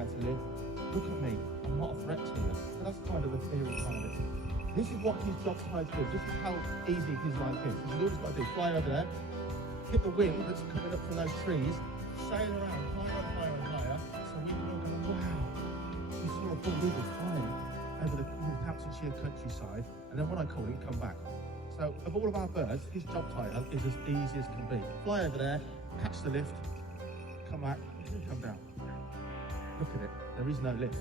anywhere to live. Look at me, I'm not a threat to you. So that's kind of the theory behind it. This is what his job title is. This is how easy his life is. This is all he's got to do. Fly over there, hit the wind that's coming up from those trees, sail around higher and higher and higher. So we can look and wow, we saw a bull eagle flying over the Northamptonshire countryside, and then when I call him, come back. So of all of our birds, his job title is as easy as can be. Fly over there, catch the lift, come back, come down. Look at it, there is no lift.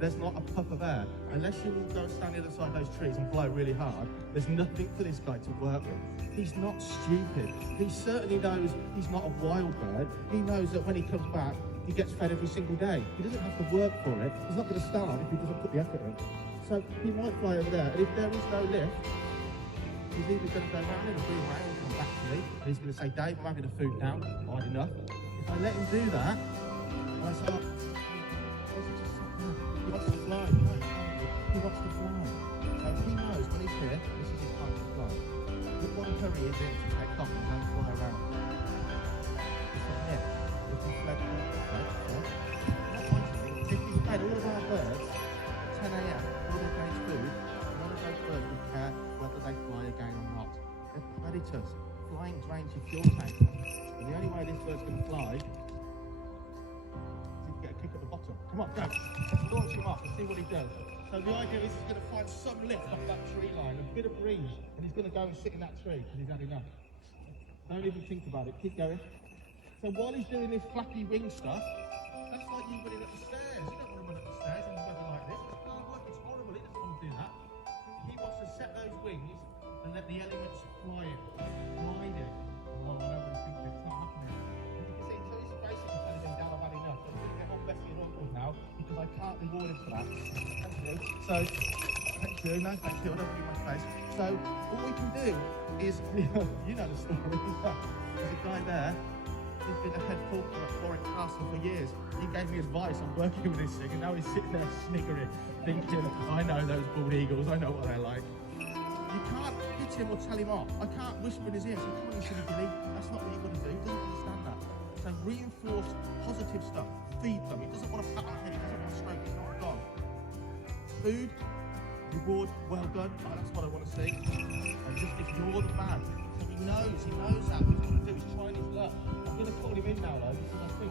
There's not a puff of air. Unless you will go stand the other side of those trees and blow really hard, there's nothing for this guy to work with. He's not stupid. He certainly knows he's not a wild bird. He knows that when he comes back, he gets fed every single day. He doesn't have to work for it. He's not going to starve if he doesn't put the effort in. So he might fly over there, and if there is no lift, he's either going to go round in a blue ray and come back to me, and he's going to say, Dave, I'm having the food now, hard enough. If I let him do that, and I say, he wants to fly. He wants to fly. So he knows when he's here, this is his time to fly. Look what a hurry he is in to take off and don't fly around. It's not here. If he fled, if he fed all of our birds at 10 a.m. all their day's food, none of those birds would care whether they fly again or not. They're predators. Flying drains your fuel tank. And the only way this bird's going to fly is if you get a kick at the bottom. Come on, go. Let's launch him off and see what he does. So the idea is he's going to find some lift off that tree line, a bit of breeze, and he's going to go and sit in that tree because he's had enough. Don't even think about it. Keep going. So while he's doing this flappy wing stuff, that's like you running up the stairs. You don't want to run up the stairs in weather like this. It's hard work. It's horrible. He doesn't want to do that. He wants to set those wings and let the elements fly it, glide it. Oh, I don't really think that it's not happening. And you can see, so he's basically telling me, Dad, I've had enough. I'm going to get on Bessie and Uncle now because I can't reward him for that. Thank you. So, thank you. No, thank you. I don't want you in my face. So, all we can do is, you know the story. There's a guy there. He's been a head falconer at Warwick Castle for years. He gave me advice on working with this thing, and now he's sitting there sniggering, thinking, I know those bald eagles, I know what they're like. You can't hit him or tell him off. I can't whisper in his ear, say, come on, you silly Billy. That's not what you've got to do. He doesn't understand that. So reinforce positive stuff. Feed them. He doesn't want to pat on the head. He doesn't want to stroke. He's not a dog. Food, reward, well done. Oh, that's what I want to see. And just ignore the bad. So he knows that. What he's going to do is trying his luck. I'm going to call him in now, though, because I think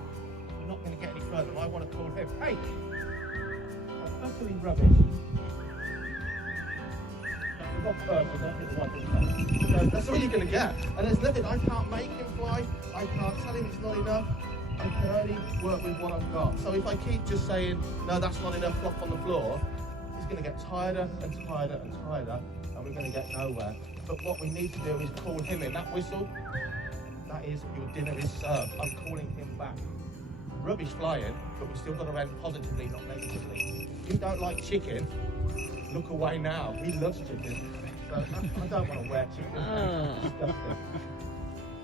we're not going to get any further. I want to call him. Hey! That's utterly rubbish. Not perfect, don't hit the right thing. So that's all you're going to get. And there's nothing, I can't make him fly. I can't tell him it's not enough. I can only work with what I've got. So if I keep just saying, no, that's not enough, flop on the floor, he's going to get tireder and tireder and tireder, and we're going to get nowhere. But what we need to do is call him in. That whistle, that is, your dinner is served. I'm calling him back. Rubbish flying, but we've still got to end positively, not negatively. If you don't like chicken, look away now. He loves chicken. So I don't want to wear chicken. It's disgusting.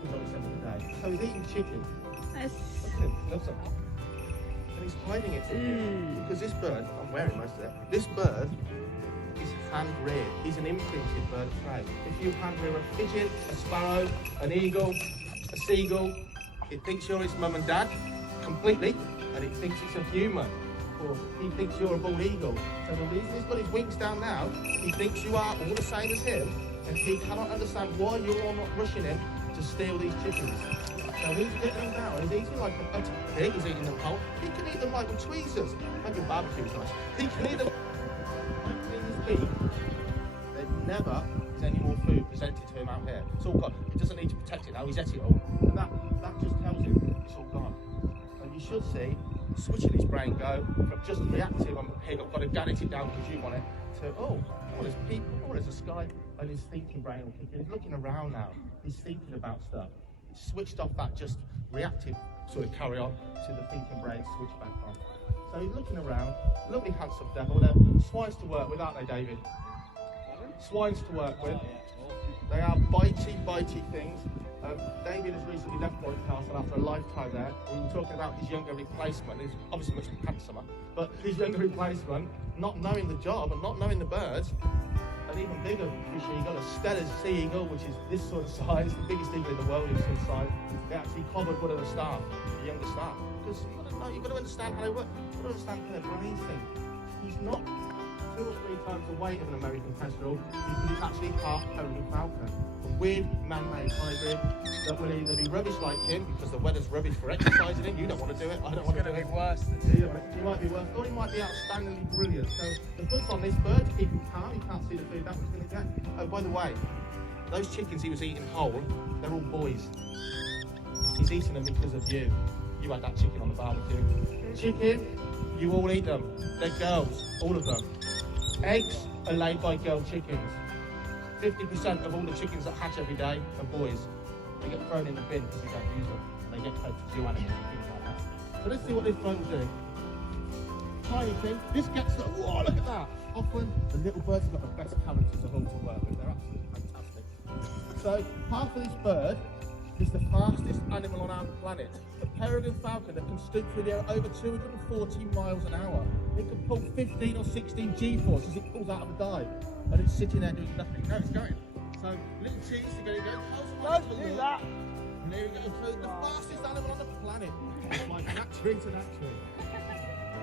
We've got to send him today. So he's eating chicken. Yes. Look at him. He loves it. And he's hiding it from you. Because this bird, I'm wearing most of it, this bird is hand-reared. He's an imprinted bird of prey. If you hand-rear a pigeon, a sparrow, an eagle, a seagull, it thinks you're its mum and dad completely, and it thinks it's a human. Or he thinks you're a bald eagle. So the reason he's got his wings down now, he thinks you are all the same as him, and he cannot understand why you're all not rushing him to steal these chickens. So he's getting them down. He's eating like a pig. He's eating them whole. He can eat them like with tweezers. Maybe barbecue's nice. He can eat them like in his beak. There never is any more food presented to him out here. It's all gone. He doesn't need to protect it now. He's ate it all, and that just tells him it's all gone. And you should see. Switching his brain go from just reactive, I'm here, I've got to garnet it down because you want it, to, oh, there's people, oh, there's a sky, and his thinking brain will kick in. He's looking around now, he's thinking about stuff. He's switched off that just reactive sort of carry on to the thinking brain switch back on. So he's looking around, lovely handsome devil. They're swines to work with, aren't they, David? Swines to work with. They are bitey things. David has recently left Warwick Castle after a lifetime there. We were talking about his younger replacement, who's obviously much handsomer, but his younger replacement, not knowing the job and not knowing the birds, an even bigger fish eagle, a Steller's sea eagle, which is this sort of size, the biggest eagle in the world is this size. they actually collared one of the staff, the younger staff, because you've got to understand how they work. You've got to understand how their brains think. He's not 2 or 3 times the weight of an American Kestrel, because it's actually half Peregrine falcon. A weird man-made hybrid that will either be rubbish like him, because the weather's rubbish for exercising him, you don't want to do it, I don't want to do it. It's going to be worse than this. He might be worse, or he might be outstandingly brilliant. So the good on this bird, to keep him calm, he can't see the food that was going to get. Oh, by the way, those chickens he was eating whole, they're all boys. He's eating them because of you. You had that chicken on the barbecue. Chicken, you all eat them. They're girls, all of them. Eggs are laid by girl chickens. 50% of all the chickens that hatch every day are boys. They get thrown in the bin because we don't use them. They get fed to zoo animals and things like that. So let's see what this bloke will do. Tiny thing. This gets the, whoa, look at that. Often the little birds have got the best characters of all to work with. They're absolutely fantastic. So half of this bird is the fastest animal on our planet. A peregrine falcon that can stoop through the air over 240 miles an hour. It can pull 15 or 16 G-forces as it pulls out of a dive. And it's sitting there doing nothing. No, it's going. So little cheese, you're going to go. Don't do that. And there you go. So the fastest animal on the planet. Like that tree to that tree.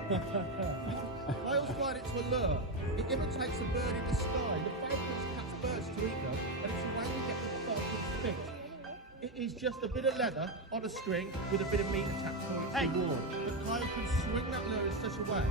I always find it to a lure. It imitates a bird in the sky. The falcons catch birds to eat them, and it's the way we get the falcons fixed. It is just a bit of leather on a string with a bit of meat attached to its reward. The Kyle can swing that lure in such a way,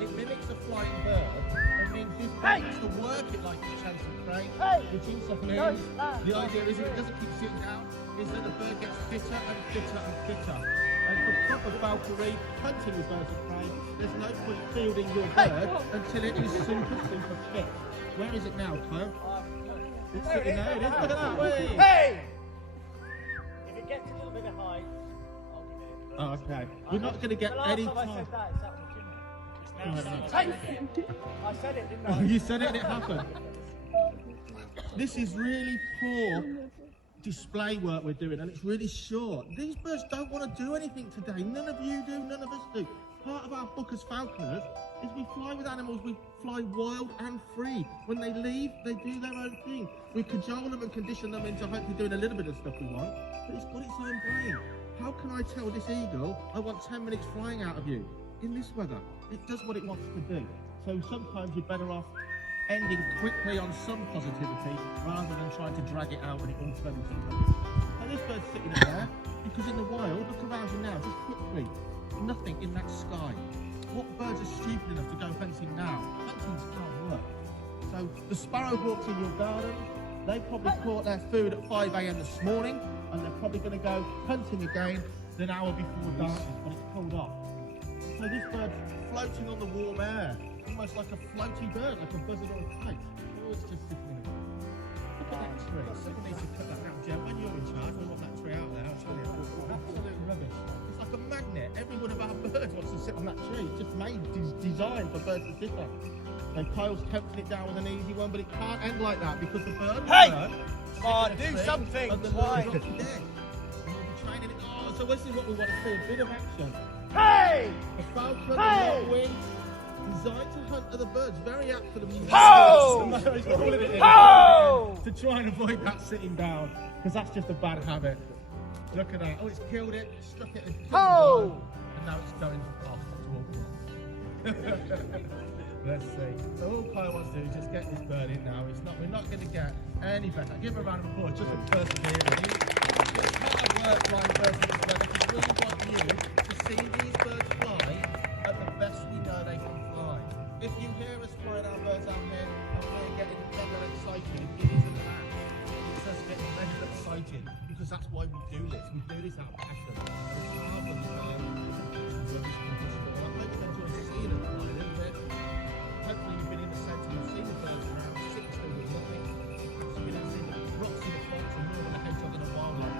it mimics a flying bird, and means this bird has to work it like a chance of prey, which also means the idea is that it doesn't keep sitting down, is that the bird gets fitter and fitter and fitter. And for proper falconry, hunting with birds of prey, there's no point fielding your bird until it is super, super fit. Where is it now, Kyle? It's sitting there, it is. Look at that way! Hey! If it gets a little bit of height, I'll give it. Oh, okay. We're not going to get any time. I said that, it's happened, didn't it? I said it, didn't I? You said it and it happened. This is really poor display work we're doing, and it's really short. These birds don't want to do anything today. None of you do, none of us do. Part of our book as falconers is we fly with animals, we fly wild and free. When they leave, they do their own thing. We cajole them and condition them into hopefully doing a little bit of stuff we want, but it's got its own brain. How can I tell this eagle, I want 10 minutes flying out of you? In this weather, it does what it wants to do. So sometimes you're better off ending quickly on some positivity rather than trying to drag it out when it all turns into rubbish. Now this bird's sitting up there because in the wild, look around you now, just quickly, nothing in that sky. What birds are stupid enough to go hunting now? Hunting's hard work. So the sparrowhawks in your garden, they probably caught their food at 5 AM this morning, and they're probably going to go hunting again an hour before darkness when it's cooled off. So this bird's floating on the warm air, almost like a floaty bird, like a buzzard or a kite. Oh, it's just sitting in it. Look at that tree. Someone needs to cut that down, Jem. When you're in charge, we want that tree out there. Absolute rubbish. It's like a magnet. Every one of our birds wants to sit on that tree. It's just made, designed for birds to sit on. So Kyle's tempting it down with an easy one, but it can't end like that because the bird. Hey! Come on, do something! And the bird drops dead. And we'll be training it. Oh, so this is what we want to see, a bit of action. Hey! A falcon will not win. Designed to hunt other birds, very apt for the Ho! Ho! to try and avoid that sitting down, because that's just a bad habit. Look at that. Oh, it's killed it, struck it, and killed Ho! it. And now it's going off to Let's see. So all Kyle wants to do is just get this bird in now. We're not going to get any better. Give him a round of applause just for persevering. It's hard work flying birds in this weather. We really want you to see these birds fly at the best we know they can fly. If you hear us flying our birds out here and we're getting mega excited, it isn't that. It's us getting mega excited because that's why we do this. We do this out of passion. It's hard when you know it's rubbish conditions. I hope you enjoy seeing them fly a little bit. Hopefully you've been in the centre and seen the birds around 6 still doing nothing. So we don't see the rocks in the fox and more than a hedgehog in a wildlife.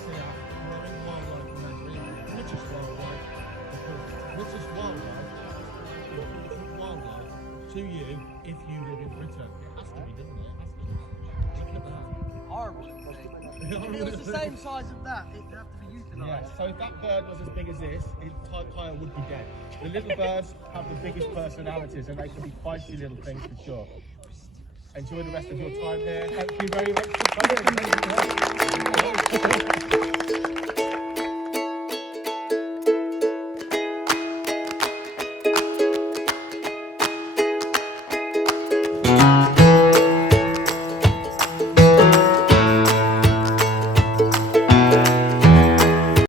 See our growing wildlife measuring, richest wildlife, richest wildlife to you if you live in Britain. It has to be, doesn't it? It has to be. Look at that. Horrible. If it was the same size as that, it'd have to be utilised. Yeah, so if that bird was as big as this, Kyle would be dead. The little birds have the biggest personalities and they can be feisty little things for sure. Enjoy the rest of your time here. Thank you very much for coming.